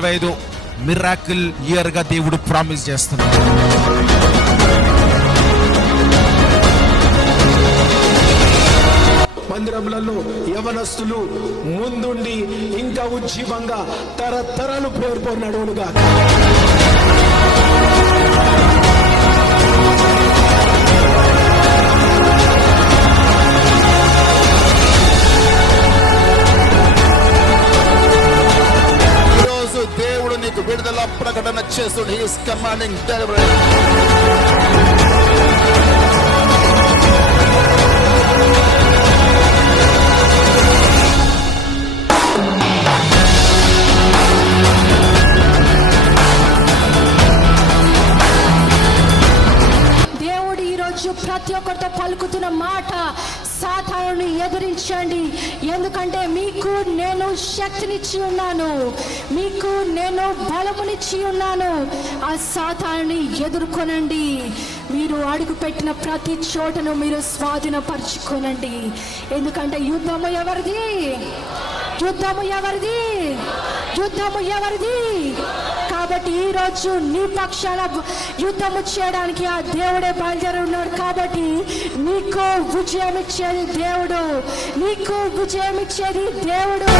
2025 miracle year గా దేవుడు promise చేస్తున్నాడు. మందిరములలో యవనస్తులు ముందుండి ఇంకా ఉజ్జీవంగా తరతరాలు పేర్కొని నడువులుగా. ఈరోజు దేవుడు నీకు విడుదల ప్రకటన చేస్తుడు. He is commanding deliverance. ప్రతి ఒక్కరితో పలుకుతున్న మాట, సాతానుని ఎదిరించండి, ఎందుకంటే మీకు నేను శక్తినిచ్చి ఉన్నాను, మీకు నేను బలమునిచ్చి ఉన్నాను. ఆ సాతానుని ఎదుర్కొనండి. మీరు అడుగు పెట్టిన ప్రతి చోటను మీరు స్వాధీనపరచుకోనండి. ఎందుకంటే యుద్ధము ఎవరిది? యుద్ధము ఎవరిది? యుద్ధము ఎవరిది? కాబట్టి ఈరోజు నీ పక్షాన యుద్ధము చేయడానికి ఆ దేవుడే బయలుదేరి ఉన్నాడు. కాబట్టి నీకు విజయం ఇచ్చేది దేవుడు, నీకు విజయం ఇచ్చేది దేవుడు.